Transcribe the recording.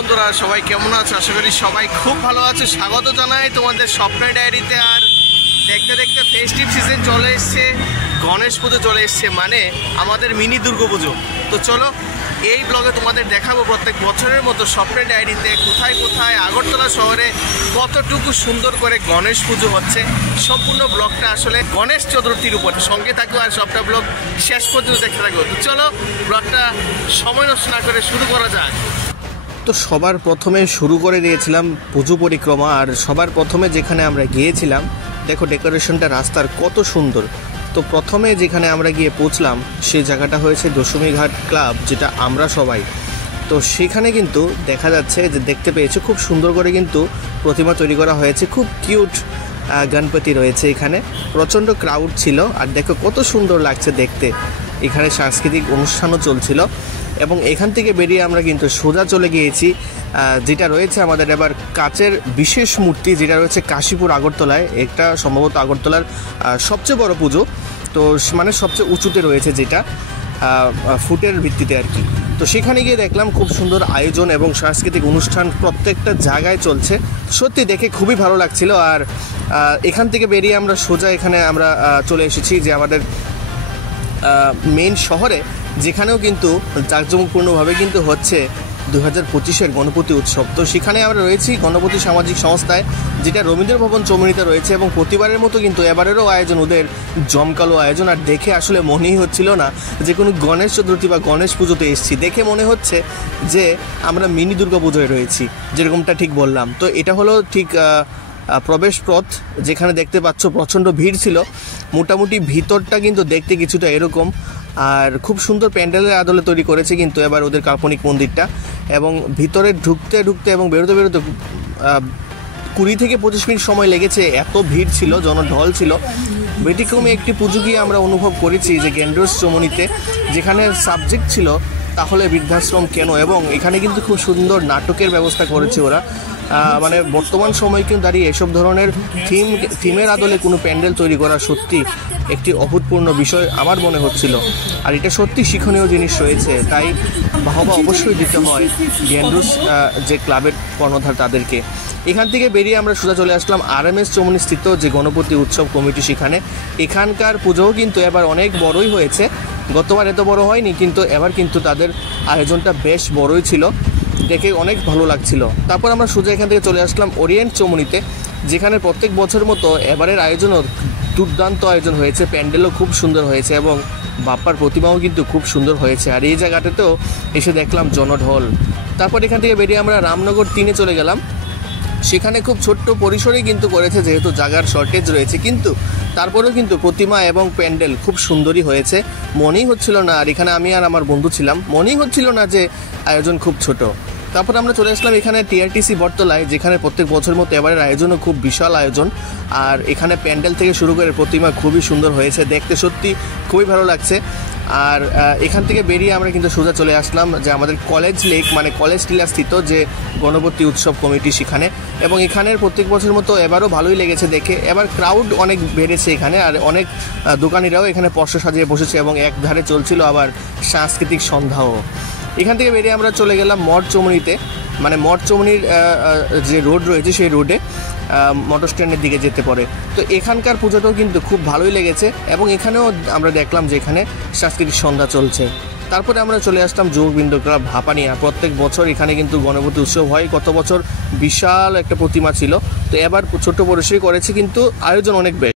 বন্ধুরা, সবাই কেমন আছো? আশা করি সবাই খুব ভালো আছে। স্বাগত জানাই তোমাদের স্বপ্নের ডায়েরিতে। আর দেখতে দেখতে ফেস্টিভ সিজন চলে এসছে, গণেশ পুজো চলে এসছে, মানে আমাদের মিনি দুর্গাপুজো। তো চলো এই ব্লগে তোমাদের দেখাবো প্রত্যেক বছরের মতো স্বপ্নের ডায়েরিতে কোথায় কোথায় আগরতলা শহরে কতটুকু সুন্দর করে গণেশ পুজো হচ্ছে। সম্পূর্ণ ব্লগটা আসলে গণেশ চতুর্থীর উপর, সঙ্গে থাকো আর সবটা ব্লগ শেষ পর্যন্ত দেখতে থাকো। তো চলো ব্লগটা সময় নষ্ট না করে শুরু করা যাক। তো সবার প্রথমে শুরু করে দিয়েছিলাম পুজো পরিক্রমা। আর সবার প্রথমে যেখানে আমরা গিয়েছিলাম, দেখো ডেকোরেশনটা রাস্তার কত সুন্দর। তো প্রথমে যেখানে আমরা গিয়ে পৌঁছলাম সেই জায়গাটা হয়েছে দশমীঘাট ক্লাব, যেটা আমরা সবাই। তো সেখানে কিন্তু দেখা যাচ্ছে যে দেখতে পেয়েছে খুব সুন্দর করে কিন্তু প্রতিমা তৈরি করা হয়েছে, খুব কিউট গণপতি রয়েছে এখানে। প্রচণ্ড ক্রাউড ছিল আর দেখো কত সুন্দর লাগছে দেখতে। এখানে সাংস্কৃতিক অনুষ্ঠানও চলছিল এবং এখান থেকে বেরিয়ে আমরা কিন্তু সোজা চলে গিয়েছি যেটা রয়েছে আমাদের এবার কাচের বিশেষ মূর্তি, যেটা রয়েছে কাশীপুর আগরতলায়। এটা সম্ভবত আগরতলার সবচেয়ে বড় পুজো, তো মানে সবচেয়ে উঁচুতে রয়েছে, যেটা ফুটের ভিত্তিতে আর কি। তো সেখানে গিয়ে দেখলাম খুব সুন্দর আয়োজন এবং সাংস্কৃতিক অনুষ্ঠান প্রত্যেকটা জায়গায় চলছে। সত্যি দেখে খুবই ভালো লাগছিল। আর এখান থেকে বেরিয়ে আমরা সোজা এখানে আমরা চলে এসেছি যে আমাদের মেইন শহরে, যেখানেও কিন্তু জাঁকজমকপূর্ণভাবে কিন্তু হচ্ছে 2025-এর গণপতি উৎসব। তো সেখানে আমরা রয়েছি গণপতি সামাজিক সংস্থায়, যেটা রবীন্দ্র ভবন চৌমুহনীতে রয়েছে। এবং প্রতিবারের মতো কিন্তু এবারেরও আয়োজন, ওদের জমকালো আয়োজন। আর দেখে আসলে মনেই হচ্ছিল না যে কোনো গণেশ চতুর্থী বা গণেশ পুজোতে এসেছি। দেখে মনে হচ্ছে যে আমরা মিনি দুর্গা পুজোয় রয়েছি, যেরকমটা ঠিক বললাম। তো এটা হলো ঠিক প্রবেশ পথ, যেখানে দেখতে পাচ্ছ প্রচণ্ড ভিড় ছিল। মোটামুটি ভিতরটা কিন্তু দেখতে কিছুটা এরকম, আর খুব সুন্দর প্যান্ডেলের আদলে তৈরি করেছে কিন্তু এবার ওদের কাল্পনিক মন্দিরটা। এবং ভিতরে ঢুকতে ঢুকতে এবং বেরোতে বেরোতে 20 থেকে 25 মিনিট সময় লেগেছে, এত ভিড় ছিল, জনঢল ছিল। ব্যতিক্রমে একটি পুজো গিয়ে আমরা অনুভব করেছি যে গেন্ডোস চৌমুহনীতে, যেখানে সাবজেক্ট ছিল তাহলে বৃদ্ধাশ্রম কেন। এবং এখানে কিন্তু খুব সুন্দর নাটকের ব্যবস্থা করেছে ওরা। মানে বর্তমান সময় কিন্তু দাঁড়িয়ে এসব ধরনের থিমের আদলে কোনো প্যান্ডেল তৈরি করা সত্যি একটি অভূতপূর্ণ বিষয় আমার মনে হচ্ছিল। আর এটা সত্যি শিক্ষণীয় জিনিস রয়েছে, তাই বাহবা অবশ্যই দিতে হয় গেন্ডোস যে ক্লাবের কর্ণধার তাদেরকে। এখান থেকে বেরিয়ে আমরা সোজা চলে আসলাম RMS চৌমুহনী স্থিত যে গণপতি উৎসব কমিটি, সেখানে। এখানকার পুজোও কিন্তু এবার অনেক বড়ই হয়েছে। গতবার এত বড় হয়নি, কিন্তু এবার কিন্তু তাদের আয়োজনটা বেশ বড়ই ছিল, দেখে অনেক ভালো লাগছিল। তারপর আমরা সোজা এখান থেকে চলে আসলাম ওরিয়েন্ট চৌমুহনীতে, যেখানে প্রত্যেক বছর মতো এবারের আয়োজনও দুর্দান্ত আয়োজন হয়েছে। প্যান্ডেলও খুব সুন্দর হয়েছে এবং বাপ্পার প্রতিমাও কিন্তু খুব সুন্দর হয়েছে। আর এই জায়গাটাতেও এসে দেখলাম জনঢল। তারপর এখান থেকে বেরিয়ে আমরা রামনগর 3-এ চলে গেলাম। সেখানে খুব ছোট্ট পরিসরেই কিন্তু করেছে, যেহেতু জায়গার শর্টেজ রয়েছে, কিন্তু তারপরেও কিন্তু প্রতিমা এবং প্যান্ডেল খুব সুন্দরই হয়েছে। মনেই হচ্ছিল না, আর এখানে আমি আর আমার বন্ধু ছিলাম, মনেই হচ্ছিল না যে আয়োজন খুব ছোট। তারপর আমরা চলে আসলাম এখানে TRTC বটতলায়, যেখানে প্রত্যেক বছর মতো এবারের আয়োজনও খুব বিশাল আয়োজন। আর এখানে প্যান্ডেল থেকে শুরু করে প্রতিমা খুবই সুন্দর হয়েছে, দেখতে সত্যি খুবই ভালো লাগছে। আর এখান থেকে বেরিয়ে আমরা কিন্তু সোজা চলে আসলাম যে আমাদের কলেজ লেক, মানে কলেজ টিলা স্থিত যে গণপতি উৎসব কমিটি, সেখানে। এবং এখানের প্রত্যেক বছর মতো এবারও ভালোই লেগেছে দেখে। এবার ক্রাউড অনেক বেড়েছে এখানে, আর অনেক দোকানিরাও এখানে পর্ষা সাজিয়ে বসেছে এবং একধারে চলছিল আবার সাংস্কৃতিক সন্ধ্যাও। এখান থেকে বেরিয়ে আমরা চলে গেলাম মঠ চৌমুহনীতে, মানে মঠ চৌমুহনীর যে রোড রয়েছে সেই রোডে মোটর স্ট্যান্ডের দিকে যেতে পারে। তো এখানকার পুজোটাও কিন্তু খুব ভালোই লেগেছে এবং এখানেও আমরা দেখলাম যে এখানে সাংস্কৃতিক সন্ধ্যা চলছে। তারপরে আমরা চলে আসলাম যোগবিন্দু ক্লাব ভাপানিয়া। প্রত্যেক বছর এখানে কিন্তু গণপতি উৎসব হয়। গত বছর বিশাল একটা প্রতিমা ছিল, তো এবার ছোট্ট পরিসরে করেছে, কিন্তু আয়োজন অনেক বেশি।